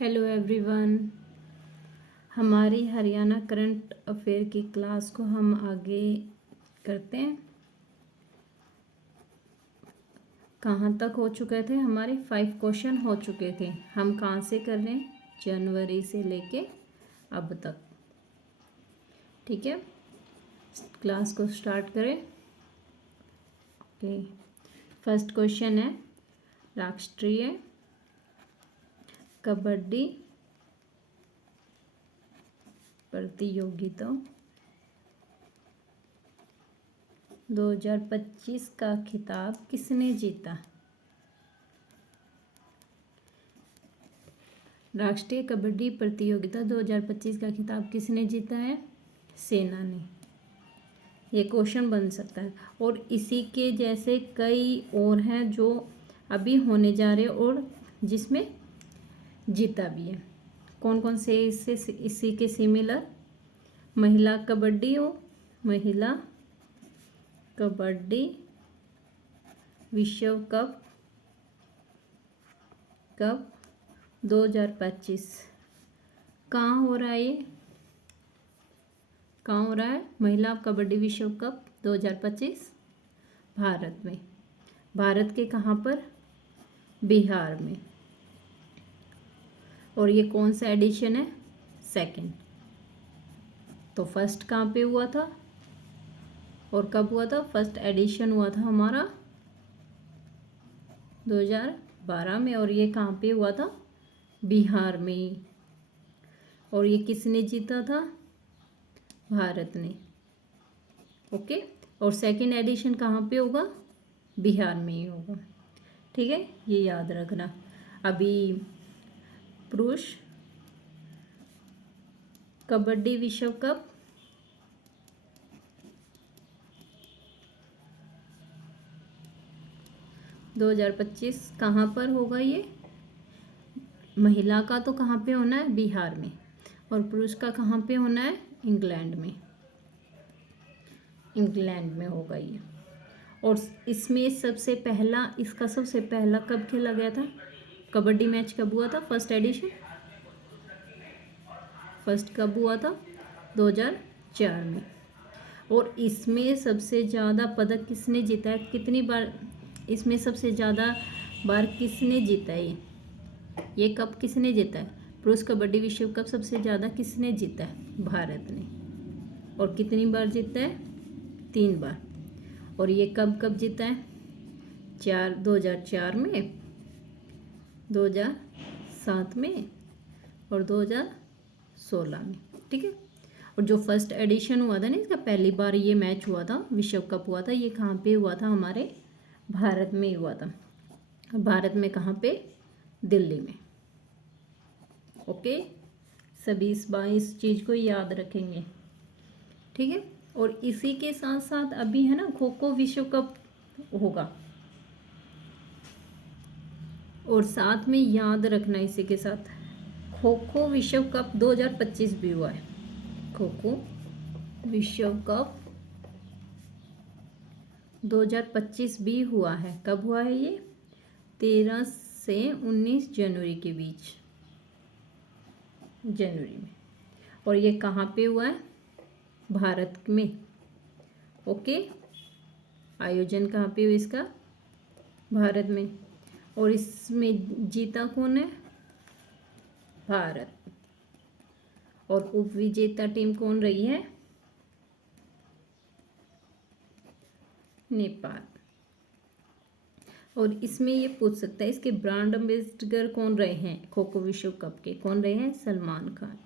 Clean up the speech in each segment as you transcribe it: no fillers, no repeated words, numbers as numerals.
Hello everyone. हमारी Haryana current affair की class को हम आगे करते हैं। कहाँ तक हो चुके थे? हमारे 5 क्वेश्चन हो चुके थे। हम कहाँ से कर रहे हैं? जनवरी से लेके अब तक। ठीक है, क्लास को स्टार्ट करें। ओके, फर्स्ट क्वेश्चन है राष्ट्रीय कबड्डी प्रतियोगिता 2025 का खिताब किसने जीता? राष्ट्रीय कबड्डी प्रतियोगिता 2025 का खिताब किसने जीता है? सेना ने। ये क्वेश्चन बन सकता है और इसी के जैसे कई और हैं जो अभी होने जा रहे हैं और जिसमें जीता भी है। कौन कौन से इससे इसी के सिमिलर? महिला कबड्डी महिला कबड्डी विश्व कप 2025 कहाँ हो रहा है? ये कहाँ हो रहा है? महिला कबड्डी विश्व कप 2025 भारत में। भारत के कहाँ पर? बिहार में। और ये कौन सा एडिशन है? सेकंड। तो फर्स्ट कहाँ पे हुआ था और कब हुआ था? फर्स्ट एडिशन हुआ था हमारा 2012 में और ये कहाँ पे हुआ था? बिहार में। और ये किसने जीता था? भारत ने। ओके, और सेकंड एडिशन कहाँ पे होगा? बिहार में ही होगा। ठीक है, ये याद रखना। अभी पुरुष कबड्डी विश्व कप 2025 कहाँ पर होगा? ये महिला का तो कहाँ पे होना है? बिहार में। और पुरुष का कहाँ पे होना है? इंग्लैंड में। इंग्लैंड में होगा ये। और इसमें इसका सबसे पहला कब खेला गया था? कबड्डी मैच कब हुआ था? फर्स्ट एडिशन फर्स्ट कब हुआ था? 2004 में। और इसमें सबसे ज़्यादा पदक किसने जीता है? कितनी बार इसमें सबसे ज़्यादा बार किसने जीता है? ये कप किसने जीता है? पुरुष कबड्डी विश्व कप सबसे ज़्यादा किसने जीता है? भारत ने। और कितनी बार जीता है? 3 बार। और ये कब जीता है? 2004 में, 2007 में और 2016 में। ठीक है, और जो फर्स्ट एडिशन हुआ था ना, इसका पहली बार ये मैच हुआ था, विश्व कप हुआ था, ये कहाँ पे हुआ था? हमारे भारत में हुआ था। भारत में कहाँ पे? दिल्ली में। ओके, सभी इस चीज़ को याद रखेंगे। ठीक है, और इसी के साथ साथ अभी है ना खो खो विश्व कप होगा। और साथ में याद रखना इसी के साथ खो खो विश्व कप 2025 भी हुआ है। खो खो विश्व कप 2025 भी हुआ है। कब हुआ है ये? 13 से 19 जनवरी के बीच, जनवरी में। और ये कहाँ पे हुआ है? भारत में। ओके, आयोजन कहाँ पे हुआ इसका? भारत में। और इसमें जीता कौन है? भारत। और उप विजेता टीम कौन रही है? नेपाल। और इसमें ये पूछ सकता है इसके ब्रांड एम्बेसडर कौन रहे हैं? खो खो विश्व कप के कौन रहे हैं? सलमान खान।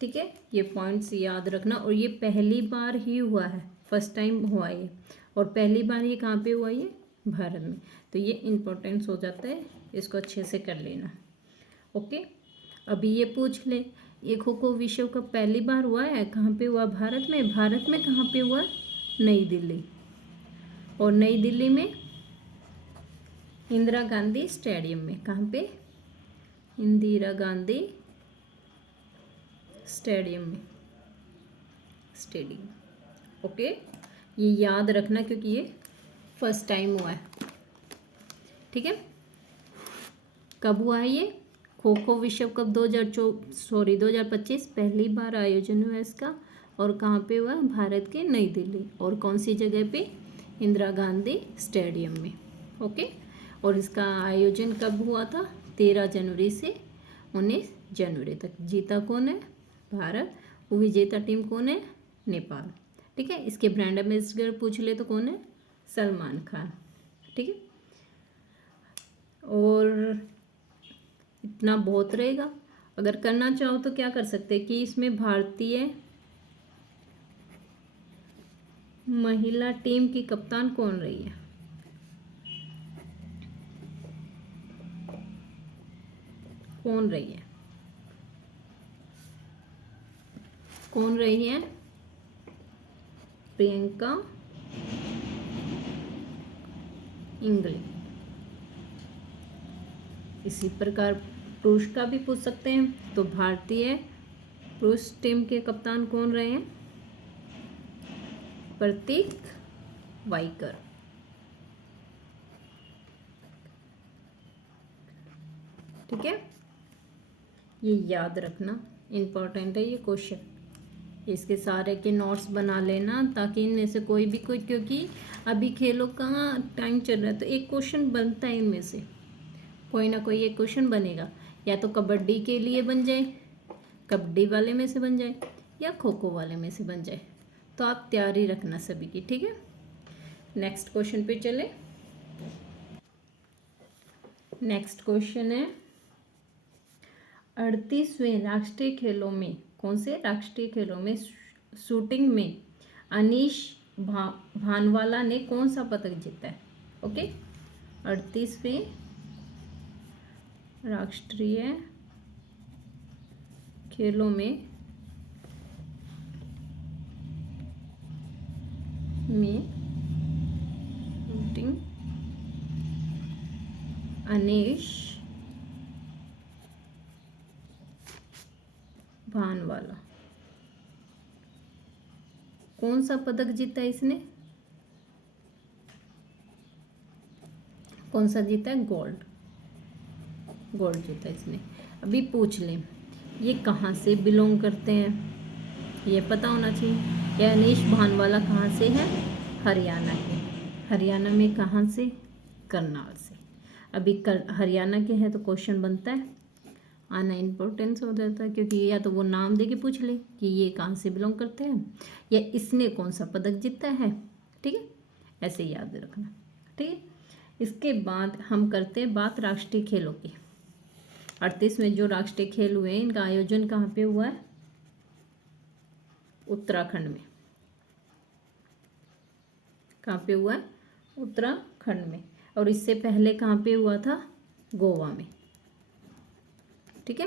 ठीक है, ये पॉइंट्स याद रखना। और ये पहली बार ही हुआ है, फर्स्ट टाइम हुआ ये। और पहली बार ये कहाँ पे हुआ? ये भारत में। तो ये इम्पोर्टेंस हो जाता है, इसको अच्छे से कर लेना। ओके, अभी ये पूछ ले, ये खो खो विश्व कप पहली बार हुआ है, कहाँ पे हुआ? भारत में। भारत में कहाँ पे हुआ? नई दिल्ली। और नई दिल्ली में इंदिरा गांधी स्टेडियम में। कहाँ पे? इंदिरा गांधी स्टेडियम में। ओके, ये याद रखना क्योंकि ये फर्स्ट टाइम हुआ है। ठीक है, कब हुआ है ये? खो खो विश्व कप 2025 पहली बार आयोजन हुआ इसका। और कहाँ पे हुआ? भारत के नई दिल्ली। और कौन सी जगह पे? इंदिरा गांधी स्टेडियम में। ओके। और इसका आयोजन कब हुआ था? 13 जनवरी से 19 जनवरी तक। जीता कौन है? भारत। विजेता टीम कौन है? नेपाल। ठीक है। इसके ब्रांड एम्बेसडर पूछ ले तो कौन है? सलमान खान। ठीक है। और इतना बहुत रहेगा। अगर करना चाहो तो क्या कर सकते हैं कि इसमें भारतीय महिला टीम की कप्तान कौन रही है? कौन रही है? कौन रही है? प्रियंका इंगले। इसी प्रकार पुरुष का भी पूछ सकते हैं। तो भारतीय पुरुष टीम के कप्तान कौन रहे हैं? प्रतीक वाइकर। ठीक है। ये याद रखना, इम्पोर्टेंट है ये क्वेश्चन। इसके सारे के नोट्स बना लेना ताकि इनमें से कोई भी क्योंकि अभी खेलों का टाइम चल रहा है तो एक क्वेश्चन बनता है इनमें से, कोई ना कोई एक क्वेश्चन बनेगा। या तो कबड्डी के लिए बन जाए, कबड्डी वाले में से बन जाए, या खो खो वाले में से बन जाए। तो आप तैयारी रखना सभी की। ठीक है। नेक्स्ट क्वेश्चन पे चले। नेक्स्ट क्वेश्चन है 38वें राष्ट्रीय खेलों में, कौन से राष्ट्रीय खेलों में शूटिंग में अनीश भानवाला ने कौन सा पदक जीता है? ओके। 38वें राष्ट्रीय खेलों में शूटिंग अनीश भानवाला कौन सा पदक जीता है इसने? कौन सा जीता है? गोल्ड। गोल्ड जीता इसने। अभी पूछ लें ये कहाँ से बिलोंग करते हैं, ये पता होना चाहिए। ये अनीश भानवाला कहाँ से है? हरियाणा के। हरियाणा में कहाँ से? करनाल से। अभी हरियाणा के हैं तो क्वेश्चन बनता है, आना इम्पोर्टेंस हो जाता है, क्योंकि या तो वो नाम दे के पूछ ले कि ये कहाँ से बिलोंग करते हैं, या इसने कौन सा पदक जीता है। ठीक है। ऐसे याद रखना। ठीक है। इसके बाद हम करते हैं बात राष्ट्रीय खेलों की। 38 में जो राष्ट्रीय खेल हुए हैं इनका आयोजन कहाँ पे हुआ है? उत्तराखंड में। कहाँ पे हुआ है? उत्तराखंड में। और इससे पहले कहाँ पे हुआ था? गोवा में। ठीक है।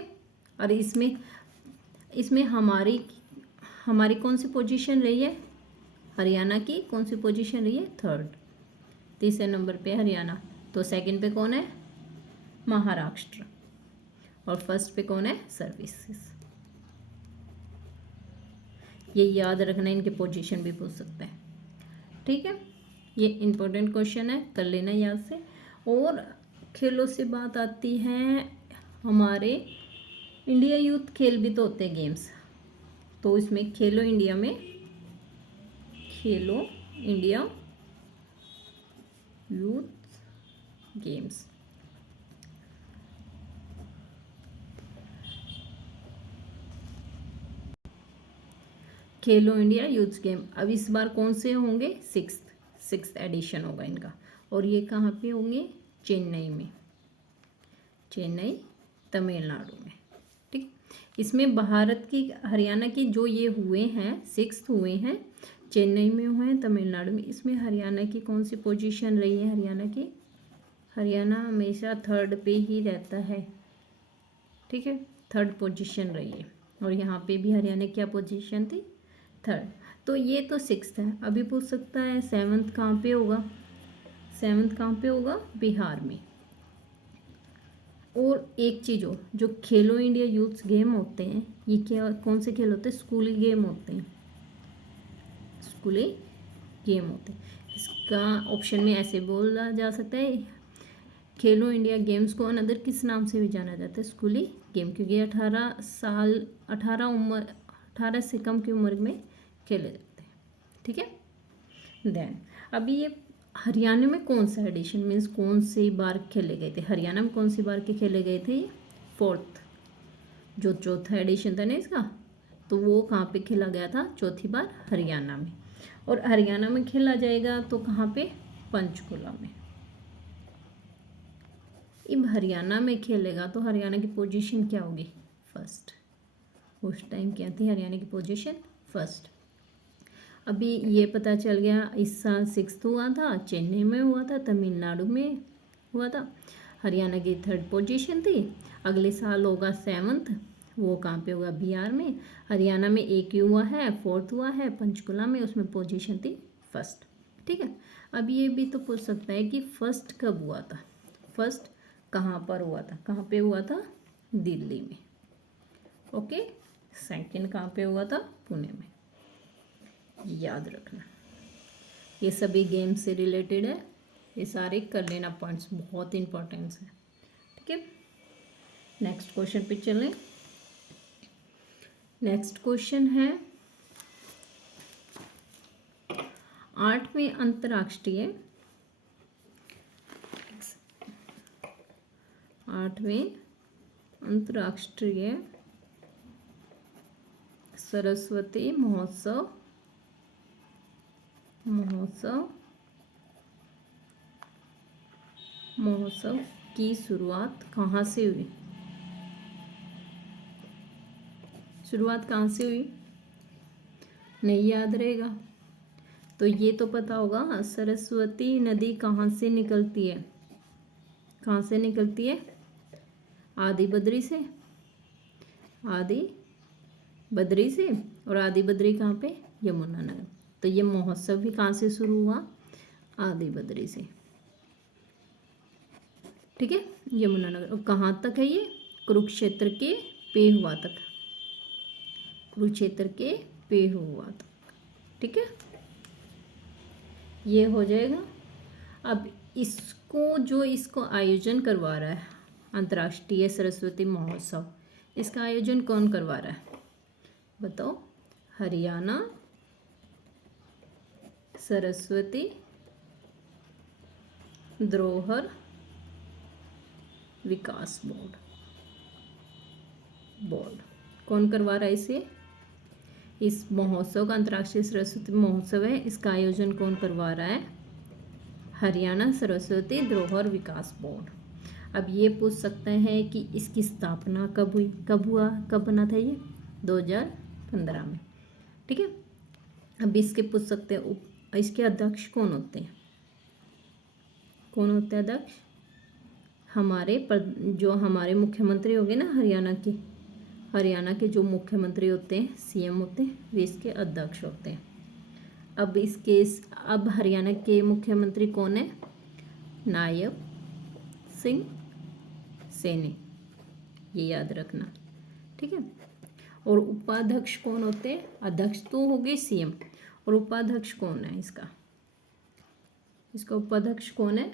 और इसमें हमारी कौन सी पोजीशन रही है? हरियाणा की कौन सी पोजीशन रही है? 3rd। तीसरे नंबर पे हरियाणा। तो सेकंड पे कौन है? महाराष्ट्र। और फर्स्ट पे कौन है? सर्विसेज। ये याद रखना, इनके पोजीशन भी पूछ सकते हैं। ठीक है। ये इंपॉर्टेंट क्वेश्चन है, कर लेना याद से। और खेलों से बात आती है, हमारे इंडिया यूथ खेल भी तो होते हैं, गेम्स। तो इसमें खेलो इंडिया यूथ गेम्स। खेलो इंडिया यूथ गेम अब इस बार कौन से होंगे? 6th एडिशन होगा इनका। और ये कहाँ पे होंगे? चेन्नई में, चेन्नई तमिलनाडु में। ठीक। इसमें भारत की हरियाणा की जो ये हुए हैं 6th हुए हैं, चेन्नई में हुए हैं, तमिलनाडु में। इसमें हरियाणा की कौन सी पोजीशन रही है? हरियाणा हमेशा 3rd पे ही रहता है। ठीक है। 3rd पोजीशन रही है। और यहाँ पे भी हरियाणा की क्या पोजीशन थी? 3rd। तो ये तो 6th है। अभी पूछ सकता है 7th कहाँ पे होगा? 7th कहाँ पे होगा? बिहार में। और एक चीज़ हो, जो खेलो इंडिया यूथ गेम होते हैं ये क्या, कौन से खेल होते हैं? स्कूली गेम होते हैं। स्कूली गेम होते हैं। इसका ऑप्शन में ऐसे बोला जा सकता है, खेलो इंडिया गेम्स को अनदर किस नाम से भी जाना जाता है? स्कूली गेम, क्योंकि 18 से कम की उम्र में खेले जाते हैं। ठीक है। देन अभी ये हरियाणा में कौन सा एडिशन मीन्स कौन सी बार खेले गए थे? हरियाणा में कौन सी बार के खेले गए थे? फोर्थ, जो चौथा एडिशन था ना इसका, तो वो कहाँ पे खेला गया था? चौथी बार हरियाणा में। और हरियाणा में खेला जाएगा तो कहाँ पे? पंचकुला में। अब हरियाणा में खेलेगा तो हरियाणा की पोजीशन क्या होगी? फर्स्ट। उस टाइम क्या थी हरियाणा की पोजीशन? फर्स्ट। अभी ये पता चल गया इस साल 6th हुआ था, चेन्नई में हुआ था, तमिलनाडु में हुआ था। हरियाणा की 3rd पोजीशन थी। अगले साल होगा 7th, वो कहाँ पे होगा? बिहार में। हरियाणा में एक ही हुआ है, 4th हुआ है पंचकुला में, उसमें पोजीशन थी फर्स्ट। ठीक है। अब ये भी तो पूछ सकता है कि फर्स्ट कब हुआ था? फर्स्ट कहाँ पर हुआ था? कहाँ पे हुआ था? दिल्ली में। ओके। सेकंड कहाँ पे हुआ था? पुणे में। याद रखना, ये सभी गेम से रिलेटेड है, ये सारे कर लेना पॉइंट्स, बहुत इंपॉर्टेंट है। ठीक है। नेक्स्ट क्वेश्चन पे चलें। नेक्स्ट क्वेश्चन है 8वें अंतर्राष्ट्रीय सरस्वती महोत्सव की शुरुआत कहाँ से हुई? शुरुआत कहाँ से हुई? नहीं याद रहेगा तो ये तो पता होगा, सरस्वती नदी कहाँ से निकलती है? कहाँ से निकलती है? आदि बद्री से। आदि बद्री से। और आदि बद्री कहाँ पे? यमुनानगर। तो ये महोत्सव भी कहाँ से शुरू हुआ? आदि बद्री से। ठीक है। यमुनानगर। और कहाँ तक है ये? कुरुक्षेत्र के पेहुआ तक। कुरुक्षेत्र के पेहुआ तक। ठीक है। ये हो जाएगा। अब इसको आयोजन करवा रहा है अंतर्राष्ट्रीय सरस्वती महोत्सव, इसका आयोजन कौन करवा रहा है? बताओ। हरियाणा सरस्वती धरोहर विकास बोर्ड कौन करवा रहा है इसे? इस महोत्सव का, अंतर्राष्ट्रीय सरस्वती महोत्सव है, इसका आयोजन कौन करवा रहा है? हरियाणा सरस्वती धरोहर विकास बोर्ड। अब ये पूछ सकते हैं कि इसकी स्थापना कब हुई? कब बना था ये? 2015 में। ठीक है। अब इसके पूछ सकते हैं इसके अध्यक्ष कौन होते हैं? कौन होते हैं अध्यक्ष? जो हमारे मुख्यमंत्री होंगे ना हरियाणा के जो मुख्यमंत्री होते हैं, सीएम होते हैं, वे इसके अध्यक्ष होते हैं। अब हरियाणा के मुख्यमंत्री कौन है? नायब सिंह सैनी, ये याद रखना। ठीक है। और उपाध्यक्ष कौन होते हैं? अध्यक्ष तो हो गए सीएम, और उपाध्यक्ष कौन है इसका उपाध्यक्ष कौन है?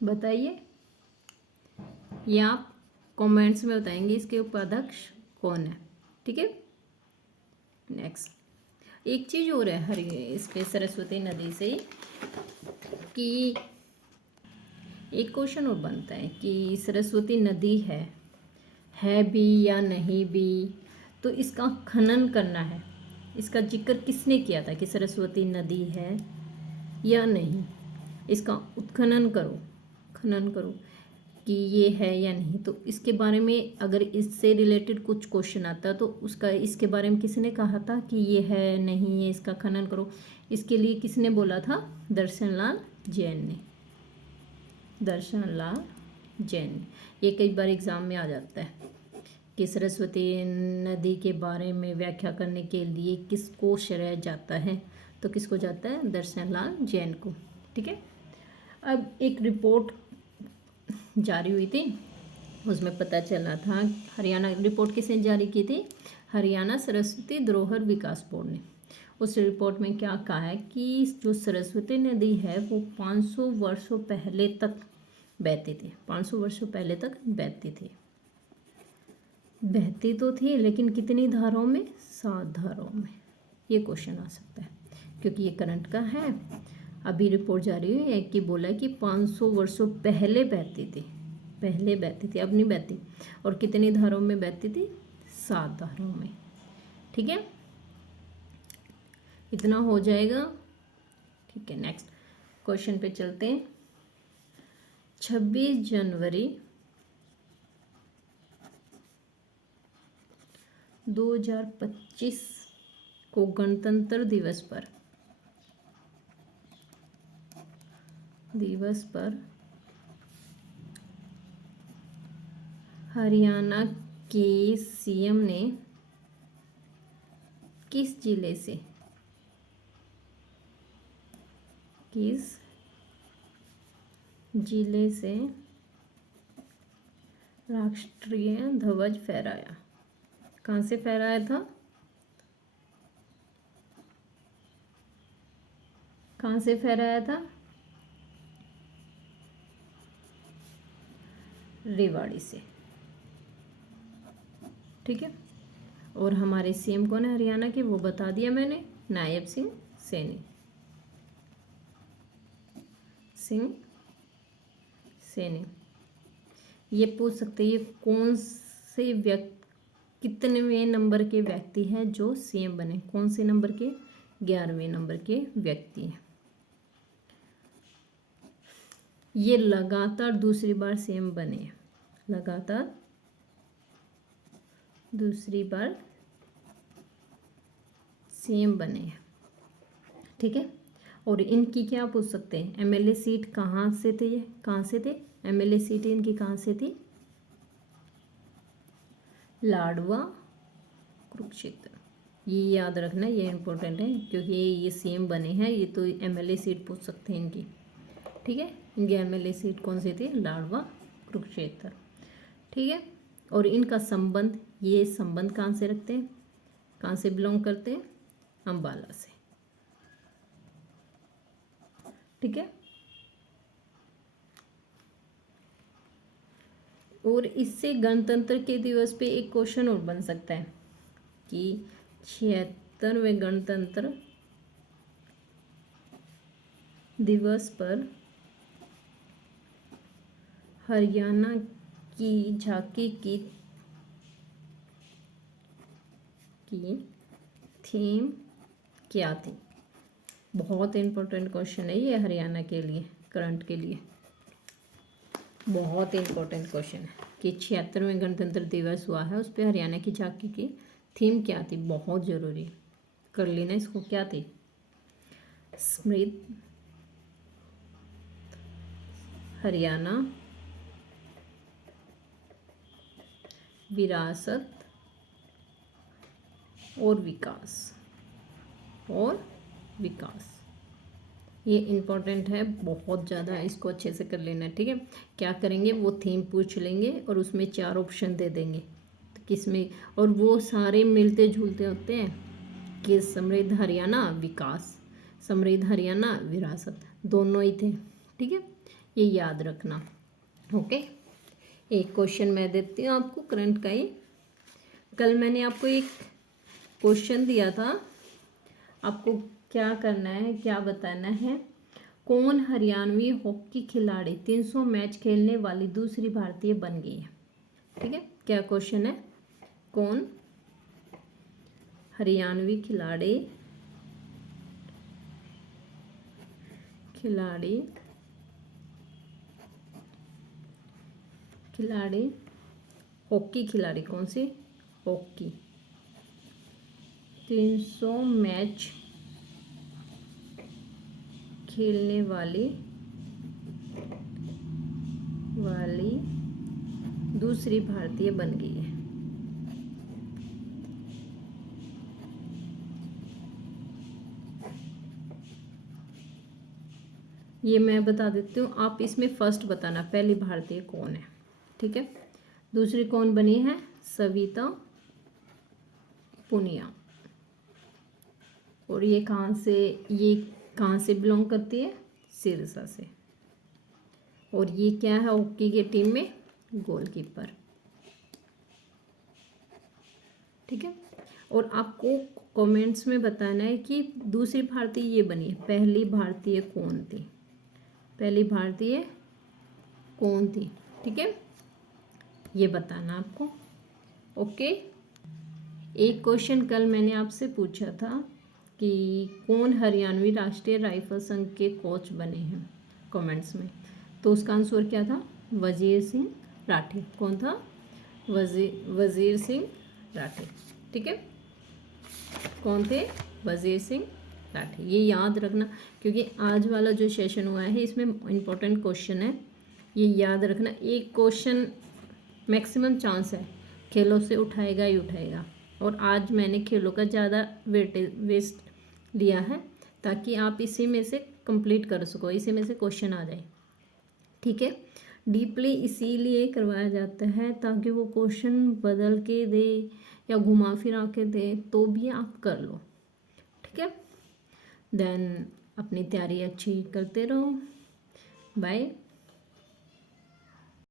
बताइए, ये आप कमेंट्स में बताएंगे इसके उपाध्यक्ष कौन है। ठीक है। नेक्स्ट एक चीज़ और है इस पे सरस्वती नदी से कि एक क्वेश्चन और बनता है कि सरस्वती नदी है भी या नहीं भी, तो इसका खनन करना है। इसका जिक्र किसने किया था कि सरस्वती नदी है या नहीं? इसका उत्खनन करो कि ये है या नहीं। तो इसके बारे में अगर इससे रिलेटेड कुछ क्वेश्चन आता तो इसके बारे में किसने कहा था कि ये है नहीं है, इसका खनन करो? इसके लिए किसने बोला था? दर्शन लाल जैन ने। ये कई बार एग्जाम में आ जाता है कि सरस्वती नदी के बारे में व्याख्या करने के लिए किसको श्रेय जाता है? तो किसको जाता है? दर्शन लाल जैन को। ठीक है। अब एक रिपोर्ट जारी हुई थी, उसमें पता चला था रिपोर्ट किसने जारी की थी? हरियाणा सरस्वती धरोहर विकास बोर्ड ने। उस रिपोर्ट में क्या कहा है कि जो सरस्वती नदी है वो 500 वर्षों पहले तक बहती थी, 500 वर्षों पहले तक बहती थी। बहती तो थी लेकिन कितनी धाराओं में? 7 धाराओं में। ये क्वेश्चन आ सकता है क्योंकि ये करंट का है। अभी रिपोर्ट जारी हुई है कि बोला कि 500 वर्षों पहले बहती थी, पहले बहती थी, अब नहीं बहती। और कितनी धाराओं में बहती थी? 7 धाराओं में। ठीक है, इतना हो जाएगा। ठीक है, नेक्स्ट क्वेश्चन पे चलते हैं। 26 जनवरी 2025 को गणतंत्र दिवस पर हरियाणा के सीएम ने किस जिले से राष्ट्रीय ध्वज फहराया? कहाँ से फहराया था? कहाँ से फहराया था? रेवाड़ी से। ठीक है, और हमारे सीएम कौन है हरियाणा के, वो बता दिया मैंने, नायब सिंह सैनी। ये पूछ सकते हैं ये कौन से कितनेवें नंबर के व्यक्ति हैं जो सीएम बने? कौन से नंबर के? 11वें नंबर के व्यक्ति हैं। ये लगातार दूसरी बार सीएम बने हैं, लगातार दूसरी बार सीएम बने हैं। ठीक है, और इनकी क्या पूछ सकते हैं? एमएलए सीट कहाँ से थे? ये कहाँ से थे? एमएलए सीट इनकी कहाँ से थी? लाडवा, कुरुक्षेत्र। ये याद रखना, ये इम्पोर्टेंट है क्योंकि ये सीएम बने हैं, ये तो एमएलए सीट पूछ सकते हैं इनकी। ठीक है, इनकी एमएलए सीट कौन सी थी? लाडवा, कुरुक्षेत्र। ठीक है, और इनका संबंध, ये संबंध कहाँ से रखते हैं, कहाँ से बिलोंग करते हैं? अंबाला से। ठीक है, और इससे गणतंत्र के दिवस पे एक क्वेश्चन और बन सकता है कि 76वें गणतंत्र दिवस पर हरियाणा की झांकी की थीम क्या थी? बहुत इम्पोर्टेंट क्वेश्चन है ये हरियाणा के लिए, करंट के लिए बहुत इम्पोर्टेंट क्वेश्चन है कि 76वें गणतंत्र दिवस हुआ है, उस पर हरियाणा की झांकी की थीम क्या थी? बहुत ज़रूरी कर लेना इसको। क्या थी? समृद्ध हरियाणा, विरासत और विकास। ये इम्पोर्टेंट है बहुत ज़्यादा, इसको अच्छे से कर लेना। ठीक है, क्या करेंगे, वो थीम पूछ लेंगे और उसमें 4 ऑप्शन दे देंगे तो किसमें, और वो सारे मिलते जुलते होते हैं कि समृद्ध हरियाणा विकास, समृद्ध हरियाणा विरासत, दोनों ही थे। ठीक है, ये याद रखना। ओके, एक क्वेश्चन मैं देती हूँ आपको करंट का ही। कल मैंने आपको एक क्वेश्चन दिया था, आपको क्या करना है, क्या बताना है, कौन हरियाणवी हॉकी खिलाड़ी 300 मैच खेलने वाली दूसरी भारतीय बन गई है? ठीक है, क्या क्वेश्चन है, कौन हरियाणवी खिलाड़ी हॉकी खिलाड़ी, कौन सी? हॉकी 300 मैच खेलने वाली दूसरी भारतीय बन गई है। ये मैं बता देती हूँ, आप इसमें फर्स्ट बताना पहली भारतीय कौन है। ठीक है, दूसरी कौन बनी है? सविता पुनिया। और ये कहाँ से बिलोंग करती है, सिरसा से। और ये क्या है हॉकी की टीम में, गोलकीपर। ठीक है। और आपको कमेंट्स में बताना है कि दूसरी भारतीय ये बनी, पहली भारतीय कौन थी, पहली भारतीय कौन थी। ठीक है, ये बताना आपको। ओके। एक क्वेश्चन कल मैंने आपसे पूछा था कि कौन हरियाणवी राष्ट्रीय राइफल संघ के कोच बने हैं, कमेंट्स में। तो उसका आंसर क्या था, वजीर सिंह राठी। कौन था, वजीर सिंह राठी। ठीक है, कौन थे, वजीर सिंह राठी। ये याद रखना, क्योंकि आज वाला जो सेशन हुआ है इसमें इम्पोर्टेंट क्वेश्चन है, ये याद रखना। एक क्वेश्चन मैक्सिमम चांस है खेलों से उठाएगा ही उठाएगा, और आज मैंने खेलों का ज़्यादा वेस्ट लिया है ताकि आप इसी में से कंप्लीट कर सको, इसी में से क्वेश्चन आ जाए। ठीक है, डीपली इसीलिए करवाया जाता है ताकि वो क्वेश्चन बदल के दे या घुमा फिरा के दे तो भी आप कर लो। ठीक है, देन अपनी तैयारी अच्छी करते रहो। बाय।